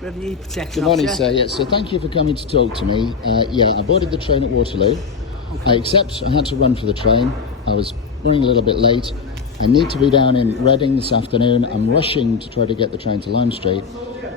Revenue Protection Good morning, Officer. sir. Yeah, so thank you for coming to talk to me. I boarded the train at Waterloo. I accept I had to run for the train. I was running a little bit late. I need to be down in Reading this afternoon. I'm rushing to try to get the train to Lime Street.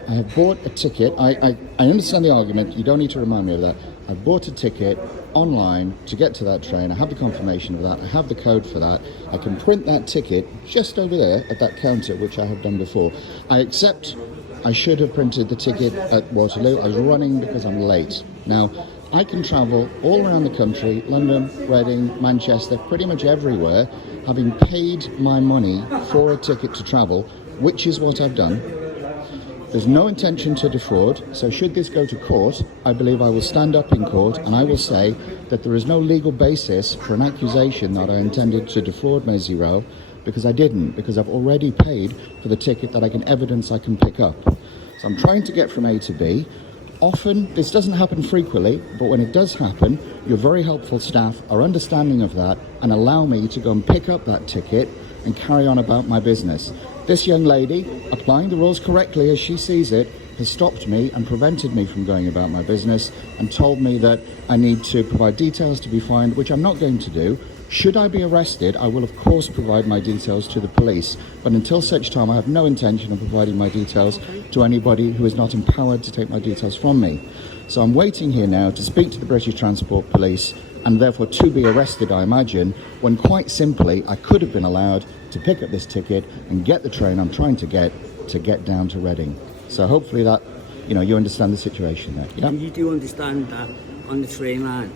I have bought a ticket. I understand the argument. You don't need to remind me of that. I bought a ticket online to get to that train. I have the confirmation of that. I have the code for that. I can print that ticket just over there at that counter, which I have done before. I accept I should have printed the ticket at Waterloo. I was running because I'm late. Now, I can travel all around the country, London, Reading, Manchester, pretty much everywhere, having paid my money for a ticket to travel, which is what I've done. There's no intention to defraud, so should this go to court, I believe I will stand up in court and I will say that there is no legal basis for an accusation that I intended to defraud Maisie Rowe, because I didn't, because I've already paid for the ticket that I can evidence I can pick up. So I'm trying to get from A to B. Often, this doesn't happen frequently, but when it does happen, your very helpful staff are understanding of that and allow me to go and pick up that ticket and carry on about my business. This young lady, applying the rules correctly as she sees it, has stopped me and prevented me from going about my business and told me that I need to provide details to be fined, which I'm not going to do. Should I be arrested, I will of course provide my details to the police, but until such time I have no intention of providing my details to anybody who is not empowered to take my details from me. So I'm waiting here now to speak to the British Transport Police and therefore to be arrested, I imagine, when quite simply I could have been allowed to pick up this ticket and get the train I'm trying to get down to Reading. So hopefully that, you understand the situation there. And you do understand that on the train line,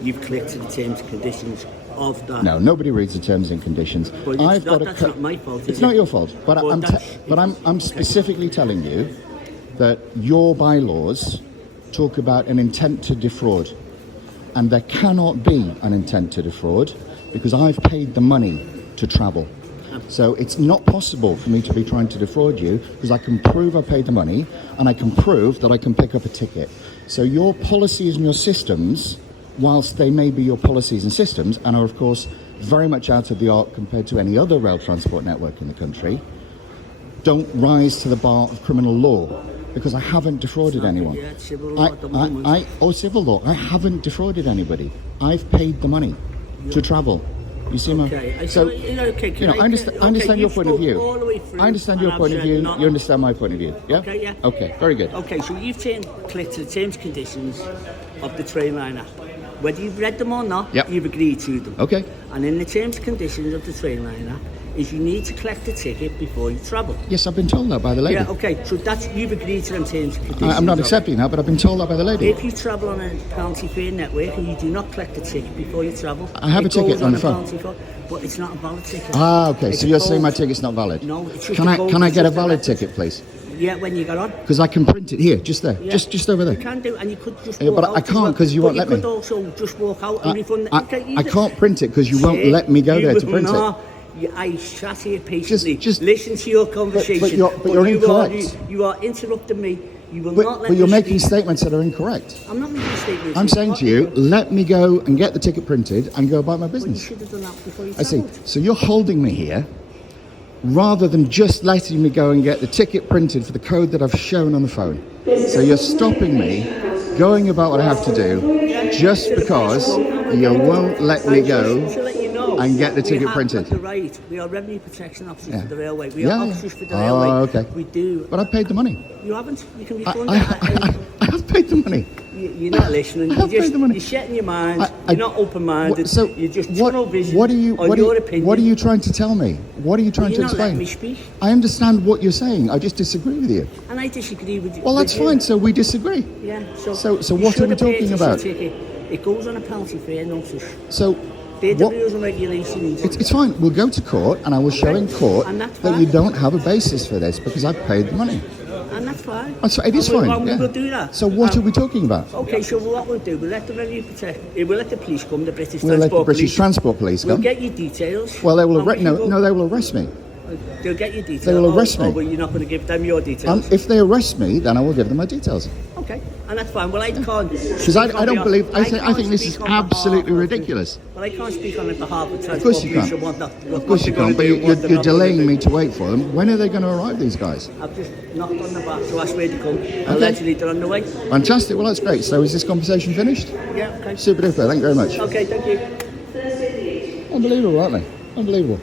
you've clicked to the terms and conditions of that. No, nobody reads the terms and conditions. But that's not my fault. It's not your fault, but I'm specifically telling you that your bylaws talk about an intent to defraud, and there cannot be an intent to defraud because I've paid the money to travel. So it's not possible for me to be trying to defraud you because I can prove I paid the money and I can prove that I can pick up a ticket. So your policies and your systems, whilst they may be your policies and systems and are of course very much out of the arc compared to any other rail transport network in the country, don't rise to the bar of criminal law because I haven't defrauded anyone. Civil law Civil law. I haven't defrauded anybody. I've paid the money to travel. You see my... So, I understand your point of view. I understand your point of view. You understand my point of view. Yeah? Okay, yeah. Okay, very good. Okay, so you've clicked to the terms and conditions of the train line app. Whether you've read them or not, Yep. you've agreed to them. Okay. And in the terms and conditions of the train line app is you need to collect the ticket before you travel. Yes, I've been told that by the lady. Yeah, okay, so you've agreed to them terms and conditions. I'm not accepting that, but I've been told that by the lady. If you travel on a penalty free network and you do not collect the ticket before you travel, I have a ticket on the phone. But it's not a valid ticket. Okay, so you're saying my ticket's not valid? No, it's just Can I get a valid ticket, please? Yeah, when you get on. Because I can print it here, just there, Yeah. just over there. You can do, and you could just Yeah, walk but out. I can't because you won't let me. You could also just walk out and refund it. I can't print it because you won't let me go there to print it. I sat here patiently. Just listen to your conversation. But you're incorrect. You are interrupting me. You will not let me But you're making speak. statements that are incorrect. I'm not making statements. I'm saying to you, let me go and get the ticket printed and go about my Well, you business. should have done that before you I see. travelled. So you're holding me here rather than just letting me go and get the ticket printed for the code that I've shown on the phone. So you're stopping me going about what I have to do just because you won't let me go and get the ticket printed. We have the right. We are revenue protection officers Yeah. for the railway. We Yeah, are yeah. officers for the railway. Okay. We do. But I paid the money. You haven't. You can I, refund I, it. I have paid the money. You're not listening. I have paid the money. You're shutting your mind. I- You're not open-minded. So you're just what, tunnel vision what are you, on what, your are, opinion. what are you trying to tell me? What are you trying You're to not letting explain? me speak. I understand what you're saying. I just disagree with you. And I disagree with you. Well, that's with you. fine. So we disagree. Yeah. So you what are should we have talking purchased about? a ticket. It goes on a penalty free notice. So They're the what, rules and regulations. it's fine. We'll go to court and I will show in court And that's that fine. you don't have a basis for this because I've paid the money. And that's fine. It is And fine. We yeah. will do that. So what are we talking about? Okay, so what we'll do, we'll let the revenue protect. We'll let the police come, the British We'll let the Transport British Police. Transport Police We'll come. get your details. Well, they will and we arrest. can go- No, they will arrest me. They'll get your details. They will arrest me. But you're not going to give them your details. If they arrest me, then I will give them my details. Okay. And that's fine. Well, I can't. Because I don't believe. I think this is absolutely ridiculous. But I can't speak on behalf of Of course you can't. Of course you can't. But you're delaying me to wait for them. When are they going to arrive, these guys? I've just knocked on the back to ask where to come. Allegedly, they're on the way. Fantastic. Well, that's great. So is this conversation finished? Yeah. Okay. Super duper. Thank you very much. Okay. Thank you. Unbelievable, aren't they? Unbelievable.